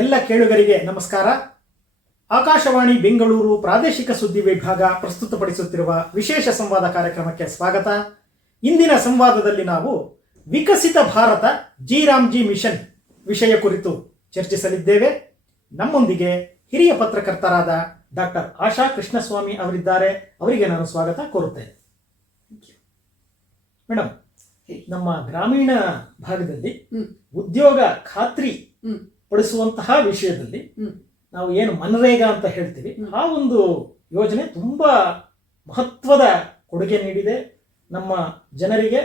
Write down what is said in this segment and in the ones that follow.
ಎಲ್ಲ ಕೇಳುಗರಿಗೆ ನಮಸ್ಕಾರ. ಆಕಾಶವಾಣಿ ಬೆಂಗಳೂರು ಪ್ರಾದೇಶಿಕ ಸುದ್ದಿ ವಿಭಾಗ ಪ್ರಸ್ತುತಪಡಿಸುತ್ತಿರುವ ವಿಶೇಷ ಸಂವಾದ ಕಾರ್ಯಕ್ರಮಕ್ಕೆ ಸ್ವಾಗತ. ಇಂದಿನ ಸಂವಾದದಲ್ಲಿ ನಾವು ವಿಕಸಿತ ಭಾರತ ಜಿ ಮಿಷನ್ ವಿಷಯ ಕುರಿತು ಚರ್ಚಿಸಲಿದ್ದೇವೆ. ನಮ್ಮೊಂದಿಗೆ ಹಿರಿಯ ಪತ್ರಕರ್ತರಾದ ಡಾಕ್ಟರ್ ಆಶಾ ಕೃಷ್ಣಸ್ವಾಮಿ ಅವರಿದ್ದಾರೆ. ಅವರಿಗೆ ನಾನು ಸ್ವಾಗತ ಕೋರುತ್ತೇನೆ. ಮೇಡಮ್, ನಮ್ಮ ಗ್ರಾಮೀಣ ಭಾಗದಲ್ಲಿ ಉದ್ಯೋಗ ಖಾತ್ರಿ ಪಡಿಸುವಂತಹ ವಿಷಯದಲ್ಲಿ ನಾವು ಏನು ಮನರೇಗಾ ಅಂತ ಹೇಳ್ತೀವಿ, ಆ ಒಂದು ಯೋಜನೆ ತುಂಬಾ ಮಹತ್ವದ ಕೊಡುಗೆ ನೀಡಿದೆ. ನಮ್ಮ ಜನರಿಗೆ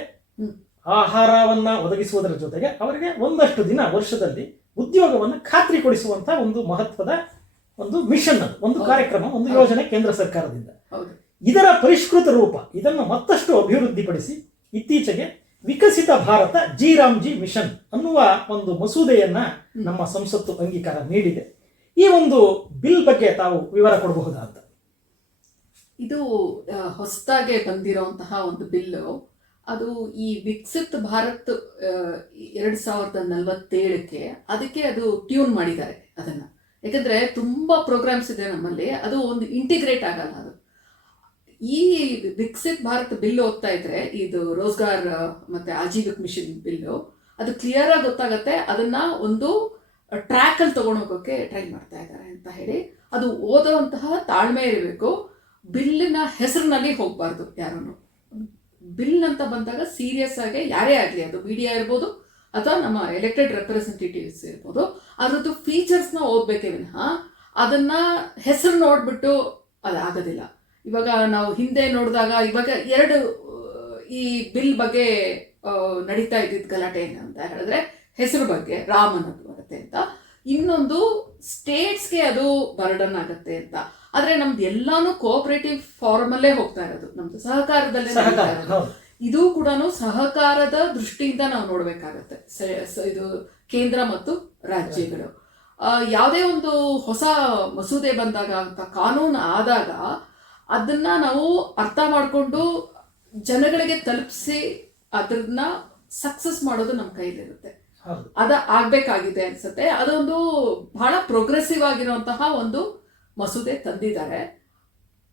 ಆಹಾರವನ್ನ ಒದಗಿಸುವುದರ ಜೊತೆಗೆ ಅವರಿಗೆ ಒಂದಷ್ಟು ದಿನ ವರ್ಷದಲ್ಲಿ ಉದ್ಯೋಗವನ್ನು ಖಾತ್ರಿ ಕೊಡಿಸುವಂತಹ ಒಂದು ಮಹತ್ವದ ಒಂದು ಮಿಷನ್, ಒಂದು ಕಾರ್ಯಕ್ರಮ, ಒಂದು ಯೋಜನೆ ಕೇಂದ್ರ ಸರ್ಕಾರದಿಂದ. ಇದರ ಪರಿಷ್ಕೃತ ರೂಪ, ಇದನ್ನು ಮತ್ತಷ್ಟು ಅಭಿವೃದ್ಧಿಪಡಿಸಿ ಇತ್ತೀಚೆಗೆ ವಿಕಸಿತ ಭಾರತ ಜಿ ಮಿಷನ್ ಅನ್ನುವ ಒಂದು ಮಸೂದೆಯನ್ನ ನಮ್ಮ ಸಂಸತ್ತು ಅಂಗೀಕಾರ ನೀಡಿದೆ. ಈ ಒಂದು ಬಿಲ್ ಬಗ್ಗೆ ತಾವು ವಿವರ ಕೊಡಬಹುದಾ ಅಂತ? ಇದು ಹೊಸದಾಗಿ ಬಂದಿರುವಂತಹ ಒಂದು ಬಿಲ್ಲು. ಅದು ಈ ವಿಕಸಿತ್ ಭಾರತ್ 2047ಕ್ಕೆ ಅದಕ್ಕೆ ಅದು ಟ್ಯೂನ್ ಮಾಡಿದ್ದಾರೆ ಅದನ್ನ. ಯಾಕಂದ್ರೆ ತುಂಬಾ ಪ್ರೋಗ್ರಾಮ್ಸ್ ಇದೆ ನಮ್ಮಲ್ಲಿ, ಅದು ಒಂದು ಇಂಟಿಗ್ರೇಟ್ ಆಗಲ್ಲ. ಅದು ಈ ವಿಕಸಿತ್ ಭಾರತ್ ಬಿಲ್ ಓದ್ತಾ ಇದ್ರೆ, ಇದು ರೋಜ್ಗಾರ್ ಮತ್ತೆ ಆಜೀವಿಕ ಮಿಷನ್ ಬಿಲ್ಲು, ಅದು ಕ್ಲಿಯರ್ ಆಗಿ ಗೊತ್ತಾಗತ್ತೆ. ಅದನ್ನ ಒಂದು ಟ್ರ್ಯಾಕ್ ಅಲ್ಲಿ ತಗೊಂಡು ಹೋಗೋಕೆ ಟ್ರೈ ಮಾಡ್ತಾ ಇದ್ದಾರೆ ಅಂತ ಹೇಳಿ. ಅದು ಓದುವಂತಹ ತಾಳ್ಮೆ ಇರಬೇಕು. ಬಿಲ್ಲಿನ ಹೆಸರಿನಲ್ಲಿ ಹೋಗ್ಬಾರ್ದು ಯಾರನ್ನು. ಬಿಲ್ ಅಂತ ಬಂದಾಗ ಸೀರಿಯಸ್ ಆಗಿ ಯಾರೇ ಆಗಲಿ, ಅದು ಮೀಡಿಯಾ ಇರ್ಬೋದು ಅಥವಾ ನಮ್ಮ ಎಲೆಕ್ಟೆಡ್ ರೆಪ್ರೆಸೆಂಟೇಟಿವ್ಸ್ ಇರ್ಬೋದು, ಅದ್ರದ್ದು ಫೀಚರ್ಸ್ನ ಓದ್ಬೇಕೇ ವಿನಃ ಅದನ್ನ ಹೆಸರು ನೋಡ್ಬಿಟ್ಟು ಅದಾಗೋದಿಲ್ಲ. ಇವಾಗ ನಾವು ಹಿಂದೆ ನೋಡಿದಾಗ ಇವಾಗ ಎರಡು ಈ ಬಿಲ್ ಬಗ್ಗೆ ನಡೀತಾ ಇದ್ದಿದ್ದು ಗಲಾಟೆ ಏನು ಅಂತ ಹೇಳಿದ್ರೆ, ಹೆಸರು ಬಗ್ಗೆ ರಾಮನ್ ಅದು ಬರುತ್ತೆ ಅಂತ, ಇನ್ನೊಂದು ಸ್ಟೇಟ್ಸ್ಗೆ ಅದು ಬರ್ಡನ್ ಆಗುತ್ತೆ ಅಂತ. ಆದ್ರೆ ನಮ್ದು ಎಲ್ಲಾನು ಕೋಆಪರೇಟಿವ್ ಫಾರ್ಮ್ ಅಲ್ಲೇ ಹೋಗ್ತಾ ಇರೋದು, ನಮ್ದು ಸಹಕಾರದಲ್ಲೇ ನಡೀತಾ ಇರೋದು. ಇದು ಕೂಡ ಸಹಕಾರದ ದೃಷ್ಟಿಯಿಂದ ನಾವು ನೋಡ್ಬೇಕಾಗತ್ತೆ. ಇದು ಕೇಂದ್ರ ಮತ್ತು ರಾಜ್ಯಗಳು ಯಾವುದೇ ಒಂದು ಹೊಸ ಮಸೂದೆ ಬಂದಾಗ ಅಂತ ಕಾನೂನು ಆದಾಗ ಅದನ್ನ ನಾವು ಅರ್ಥ ಮಾಡಿಕೊಂಡು ಜನಗಳಿಗೆ ತಲುಪಿಸಿ ಅದನ್ನ ಸಕ್ಸಸ್ ಮಾಡೋದು ನಮ್ಮ ಕೈಲಿರುತ್ತೆ. ಅದ ಆಗ್ಬೇಕಾಗಿದೆ ಅನ್ಸುತ್ತೆ. ಅದೊಂದು ಬಹಳ ಪ್ರೋಗ್ರೆಸಿವ್ ಆಗಿರುವಂತಹ ಒಂದು ಮಸೂದೆ ತಂದಿದ್ದಾರೆ.